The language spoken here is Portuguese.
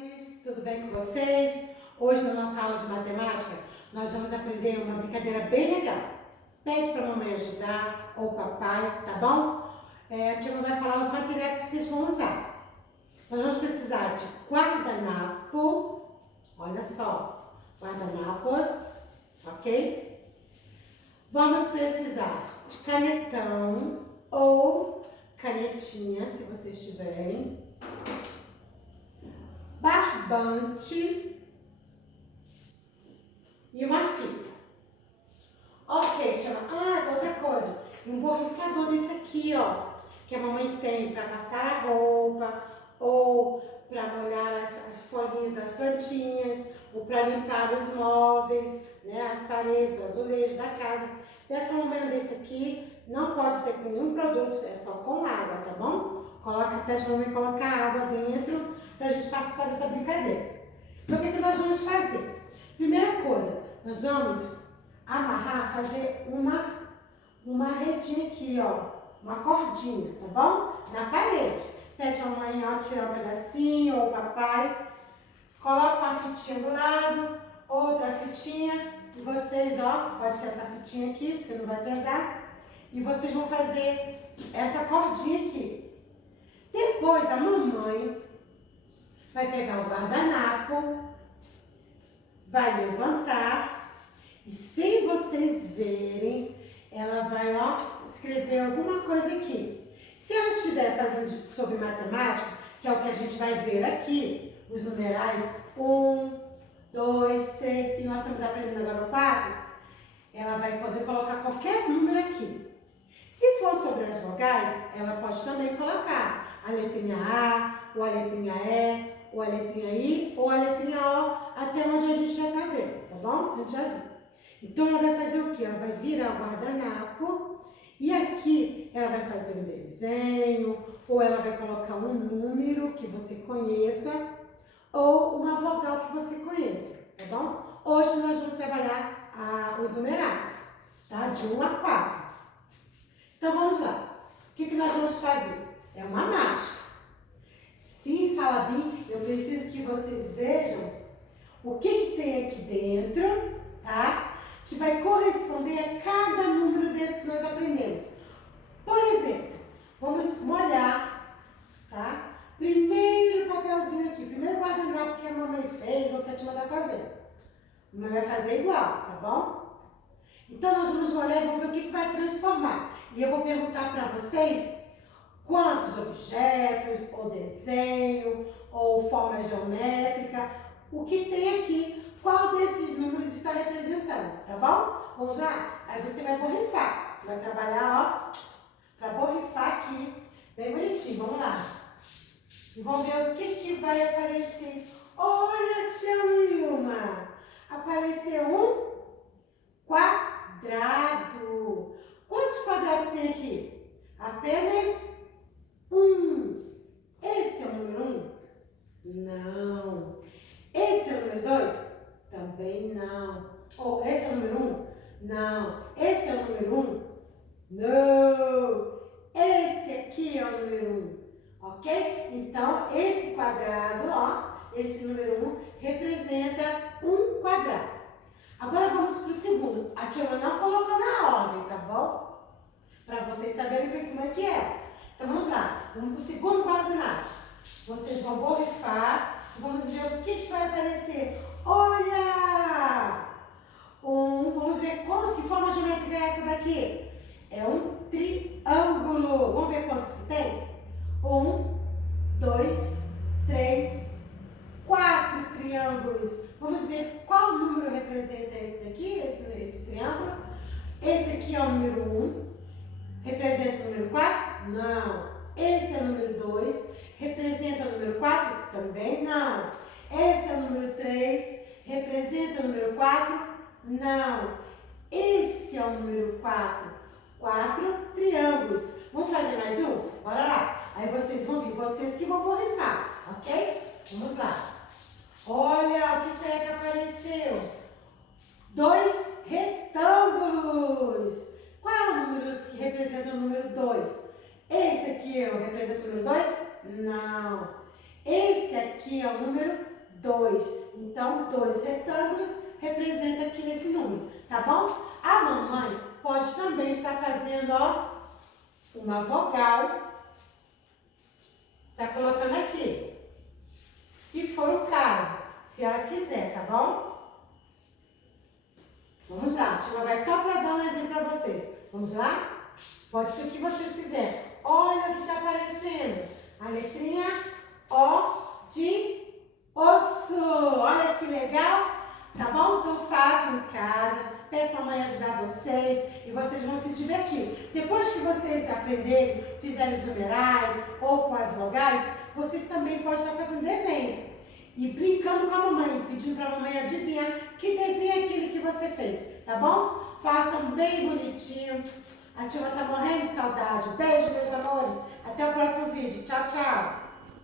amores, tudo bem com vocês? Hoje na nossa aula de matemática nós vamos aprender uma brincadeira bem legal. Pede para a mamãe ajudar ou papai, tá bom? A tia vai falar os materiais que vocês vão usar. Nós vamos precisar de guardanapo, olha só, guardanapos, ok? Vamos precisar de canetão ou canetinha, se vocês tiverem. Barbante e uma fita. Ok, tia. Outra coisa. Um borrifador desse aqui, ó, que a mamãe tem para passar a roupa ou para molhar as folhinhas das plantinhas ou para limpar os móveis, né, as paredes, os azulejos da casa. Peça a mamãe um desse aqui. Não pode ser com nenhum produto, é só com água, tá bom? Pede pra mamãe colocar água dentro para a gente participar dessa brincadeira. Então, o que nós vamos fazer? Primeira coisa, nós vamos amarrar, fazer uma redinha aqui, ó, uma cordinha, tá bom? Na parede. Pede a mamãe, ó, tirar um pedacinho, ou o papai. Coloca uma fitinha do lado, outra fitinha, e vocês, ó, pode ser essa fitinha aqui, porque não vai pesar. E vocês vão fazer essa cordinha aqui. Depois a mamãe vai pegar o guardanapo, vai levantar e sem vocês verem, ela vai, ó, escrever alguma coisa aqui. Se ela estiver fazendo sobre matemática, que é o que a gente vai ver aqui, os numerais 1, 2, 3, e nós estamos aprendendo agora o 4, ela vai poder colocar qualquer número aqui. Se for sobre as vogais, ela pode também colocar a letrinha A, ou a letrinha E, ou a letrinha I, ou a letrinha O, até onde a gente já está vendo, tá bom? A gente já viu. Então, ela vai fazer o quê? Ela vai virar o guardanapo e aqui ela vai fazer um desenho, ou ela vai colocar um número que você conheça, ou uma vogal que você conheça, tá bom? Hoje nós vamos trabalhar os numerais, tá? De 1 a 4. Então, vamos lá. O que nós vamos fazer? É uma mágica. Sim, Salabim, eu preciso que vocês vejam o que tem aqui dentro, tá? Que vai corresponder a cada número desse que nós aprendemos. Por exemplo, vamos molhar, tá? Primeiro papelzinho aqui, primeiro guardanapo que a mamãe fez ou que a tia está fazendo. A mamãe vai fazer igual, tá bom? Então, nós vamos molhar e vamos ver o que vai transformar. E eu vou perguntar para vocês quantos objetos, ou desenho, ou forma geométrica, o que tem aqui, qual desses números está representando, tá bom? Vamos lá? Aí você vai borrifar. Você vai trabalhar, ó, para borrifar aqui, bem bonitinho. Vamos lá. E vamos ver o que vai aparecer. Olha, tia Wilma! Apareceu um quadrado. Quantos quadrados tem aqui? Apenas um. Esse é o número 1? Não. Esse é o número 2? Também não. Ou esse é o número 1? Não. Esse é o número 1? Não. Esse aqui é o número 1. Ok? Então, esse quadrado, ó, esse número 1 representa um quadrado. Agora vamos para o segundo. A tia não colocou na ordem, tá bom? Para vocês saberem como é que é. Então vamos lá. Vamos para o segundo guardanapo. Vocês vão borrifar e vamos ver o que vai aparecer. Olha! Vamos ver que forma geométrica é essa daqui? É um triângulo. Vamos ver quantos que tem? 1, 2, 3, 4 triângulos. Vamos ver qual número representa esse daqui, esse triângulo. Esse aqui é o número 1. Representa o número 4? Não. Esse é o número 2. Representa o número 4? Também não. Esse é o número 3. Representa o número 4? Não. Esse é o número 4. 4 triângulos. Vamos fazer mais um? Bora lá. Aí vocês vão vir, vocês que vão borrifar, ok? Vamos lá. Olha o que será que apareceu. 2 retângulos. Qual é o número que representa o número 2? Esse aqui representa o número 2? Não. Esse aqui é o número 2. Então, 2 retângulos representa aqui esse número, tá bom? A mamãe pode também estar fazendo, ó, uma vogal. Tá colocando aqui. Se for o caso, se ela quiser, tá bom? Vamos lá, a tia vai só para dar um exemplo para vocês. Vamos lá? Pode ser o que vocês quiserem. Olha o que está aparecendo. A letrinha O de osso. Olha que legal. Tá bom? Então façam em casa. Peço para a mãe ajudar vocês e vocês vão se divertir. Depois que vocês aprenderem, fizerem os numerais ou com as vogais, vocês também podem estar fazendo desenhos. E brincando com a mamãe, pedindo para a mamãe adivinhar que desenho é aquele que você fez, tá bom? Façam bem bonitinho. A tia tá morrendo de saudade. Beijo, meus amores. Até o próximo vídeo. Tchau, tchau.